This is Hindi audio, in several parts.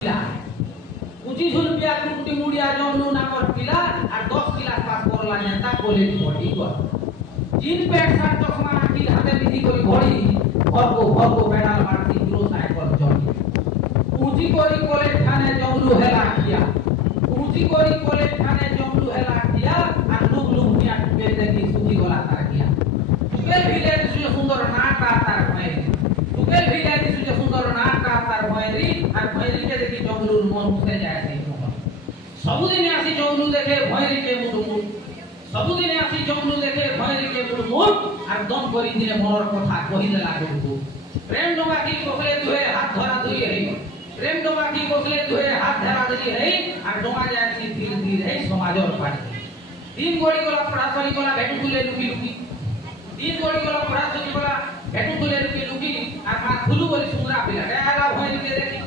₹25 কুটি মুড়িয়া জমলু নামর পিলা আর 10 ক্লাস পাস করলা নেতা কলেজ পড়ি গল জিন প্যান্ট শার্ট চশমা আঁকি হাতে বিধি করি ঘড়ি ভর্গ পেডাল মারতি হিরো সাইকেল জমি পুঁজি করি কলেজ খানে জমলু হেলা কিয়া পুঁজি করি কলেজ খানে জমলু হেলা কিয়া আর লুক নিয়া টুকে দেখি সুজি গলা তার কিয়া টুকেল ভিলেজ সুন্দর নাটা তার ভাই টুকেল ভিলেজ সুন্দর নাটা তার ভাইরি আর ভাইরিকে দেখি জমলুর মন মুছে যায় সেই सबुदिने आसी जमलू देखे भयरी के मुडमुड सबुदिने आसी जमलू देखे भयरी के मुडमुड আর দম করি দিনে মনর কথা কহি দেলা গরু প্রেম ডোবা কি কোকলে দুহে হাত ধরা ধরি হেই প্রেম ডোবা কি কোকলে দুহে হাত ধরা ধরি হেই আর ডোমা যায় সি ধীরে ধীরে হেই সমাজর পাড়ি দিন গড়ি গলা পড়াশোনা গলা ভেটু তুলে লুকি লুকি দিন গড়ি গলা পড়াশোনা গলা ভেটু তুলে লুকি লুকি আর মা খুলু বলি সুন্দরা পিলা এরা ভয়রি কে দেখি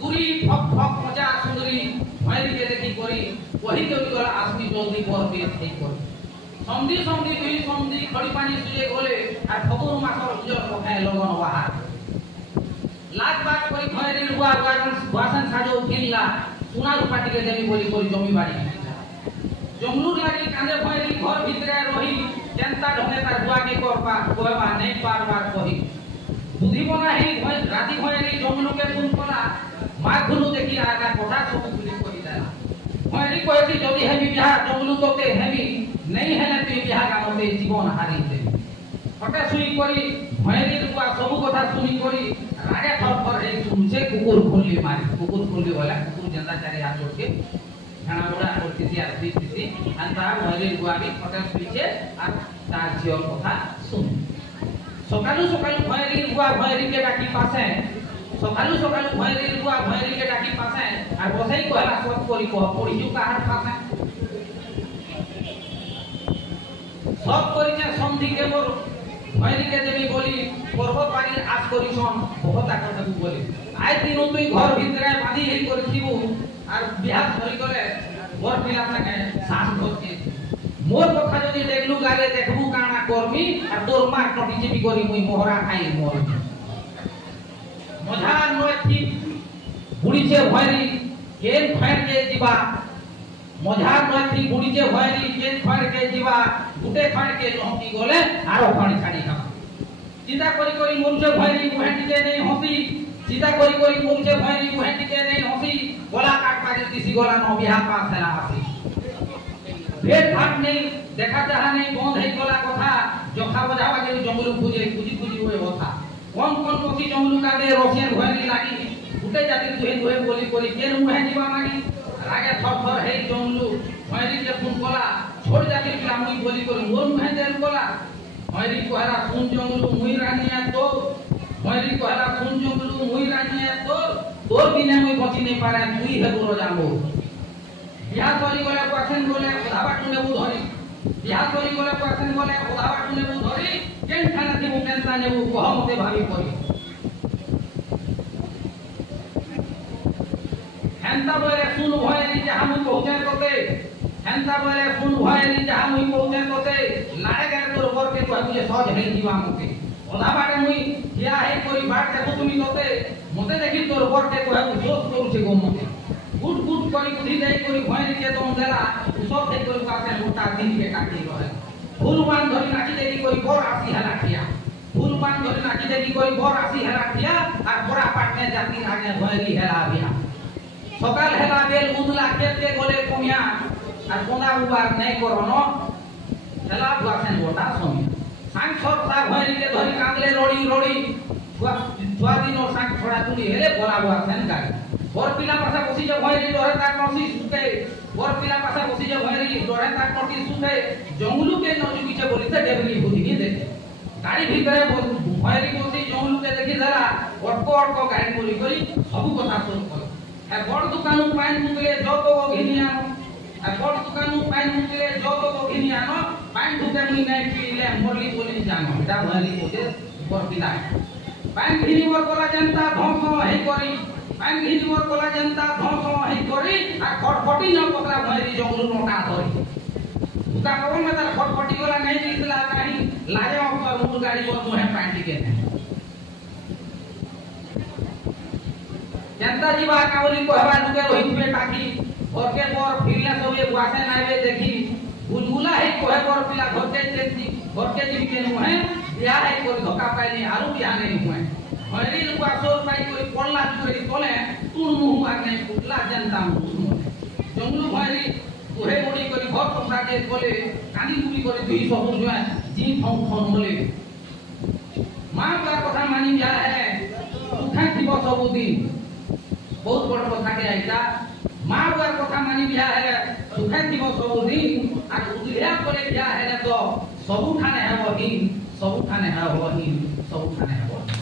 দুরি ফক ফক মজা সুন্দরী ভয়রি কে দেখি করি ওহি কই গলা আসবি জলদি পর বে সেই করি সমধি দুই সমধি খড়ি পানি সুজে গলে আর ফগুন মাসর উজল পখায় লগন ওয়াহা লাখ বাক করি ভয়রি লুয়া বাসন সাজো কিনলা সোনা রূপা টিকে দেবি বলি করি জমি বাড়ি জমলুর লাগি কাঁদে ভয়রি ঘর ভিতরে রহি জনতা ঢনে তার বুয়াকে করবা কইবা নেই পারবার কহি বুদ্ধি বনা হে রাতি ভয়রি জমলুকে ফোন করা মা গুলো দেখি আগা কথা সব গুলি করি দেলা ভয়রি কইছি যদি হেবি বিহার জমলু তোকে হেবি नहीं है ना तुई बिहा का मते जीवन हारी दे फटा सुई करी भयरी रुआ सब कथा सुनी करी रागे थर हे सुनसे कुकुर खोली मारी कुकुर खोली वाला कुकुर जनता चारे हाथ जोड़ के खाना बड़ा करती थी आरती थी अंता भयरी रुआ भी फटा सुई छे और तार जियो कथा सुन सकालू भयरी रुआ भयरी के डाकी पासे सकालू भयरी रुआ भयरी के डाकी पासे और बसाई कहला सब करी कह पड़ी जु काहार पासे सब করিছে সন্ধিকে মোর ভয়রিকে দেবি বলি পর্বত পানির আজ করিছন বহুত আকর্ষক বলি আই দিন তুই ঘর ভিতরে বাঁধি হেই করিছিবু আর বিহার ধরি গলে মোর পিলা থাকে শ্বাস ধরছে মোর কথা যদি দেখলু গালে দেখবু কানা করমি আর তোর মার টটি জিবি করি মুই মোহরা খাই মোর মজা নয় ঠিক বুড়িছে ভয়রি কেন ফাইরকে দিবা মজার নথি বুড়িছে ভয়রি কেন ফাইরকে দিবা গুটে ফাইরকে জহকি গলে আরো পানি ছাড়ি খাও চিন্তা করি মুরছে ভয়রি মুহাটিকে নেই হসি চিন্তা করি মুরছে ভয়রি মুহাটিকে নেই হসি গলা কাট পাগে দিছি গলা ন বিহা পাস হেলা হাসি ভেট ভাট নেই দেখা যাহা নেই বন্ধ হই গলা কথা জখা বজাবা যে জঙ্গল খুঁজি হয়ে কথা কোন বসি জঙ্গল কাদে রসিয়ান ভয়রি লাগি গুটে জাতি দুহে বলি করি কেন মুহে দিবা মাগি রাগে থর হেই জঙ্গলু ভয়রি কে ফোন কলা छोड़ जाके पिला मुई बोली कर मोर मुहे देल कोला भयरी कहला सुन जंगलू मुई रानिया तो भयरी कहला सुन जंगलू मुई रानिया तो तोर बिना मुई बची नहीं पारे तुई हे गुरो जामो बिहा करी गले पाछन बोले उधावा टुने बु धरी बिहा करी गले पाछन बोले उधावा टुने बु धरी केन खाना दिबु केनता नेबु कह मते भाबी करी हेंता बोले सुन भयरी जहा मुई पहुंचे कोते हेंता बोले सुन भयरी जहा मुई पहुंचे कोते लाए गए तोर बर के कहू जे सहज हेई जीवा मते ओदा बाटे मुई किया हे कोई बाट देखो तुमी कोते मते देखि तोर बर के कहू जोश करू छे गो मते गुट करी बुद्धि देई करी भयरी के दम देला सब देई करी पासे मोटा दिन के काटी रहे फूलबान धरि नाची देई करी बर आसी हला किया फूलबान धरि नाची देई करी बर आसी हला किया और बड़ा पाटने जाति आगे भयरी हेला बिया सकाल हेला बेल उदला केते गोले कमिया আর কোনা উবার নাই করনো খেলা বুয়াছেন গোটা সময় সাং সরসা ভয়রিকে ধরি কাঁদলে রড়ি ছুয়া দিন সাং ছড়া তুলি হেলে বলা বুয়াছেন গাই বর পিলা পাশা বসি যে ভয়রি ডরে তাক নসি সুতে বর পিলা পাশা বসি যে ভয়রি ডরে তাক নটি সুতে জঙ্গলুকে নজুকিছে বলিতে ডেবলি বুঝিনি দেখে গাড়ি ভিতরে ভয়রি বসি জঙ্গলুকে দেখি দাঁড়া অটক গাড়ি বলি করি সবু কথা শুন করে হ্যাঁ বড় দোকানু পাইন মুগলে যত ঘিনিয়া আর বড় দোকানু পাইন মুগলে যত ঘিনি আনো পাইন ঢুকে মুই নাই পিলে মরলি বলি জানো এটা ভয়রি কোতে বর পিলা পাইন ঘিনি বর কলা জনতা ধ্বংস হেই করি পাইন ঘিনি বর কলা জনতা ধ্বংস হেই করি আর খটখটি ন পকলা ভয়রি জঙ্গল মোটা ধরি দুকা কবন মে তার খটখটি গলা নাই দিছলা কাহি লাজে অপর মুর গাড়ি বর মুহে পাইন টিকে जनता जीवा का बोली कहबा दुके रोहित पे टाकी और के पर फिरला सब ये वासे नावे देखी बुलबुला है कोहे पर पिला घर के जीव के नु है या है कोई धोखा पाइनी आरु बिया नहीं हुए हरी लोग आसोर पाई कोई पड़ला चुरी तोले तुन मुंह आगे फुटला जनता मुंह जंगलु हरी कोहे मुड़ी करी घर टोका के कोले कानी गुली करी दुई सब जुआ जी फौं फौं बोले मां का कथा मानी जा है सुखा थीबो सब दिन बहुत बड़ कथा के आइता मां का कथा मानी जा है सुखा थीबो सब दिन आ उलिया करे जा है तो सब ठाने है वही सब ठाने है वही सब ठाने है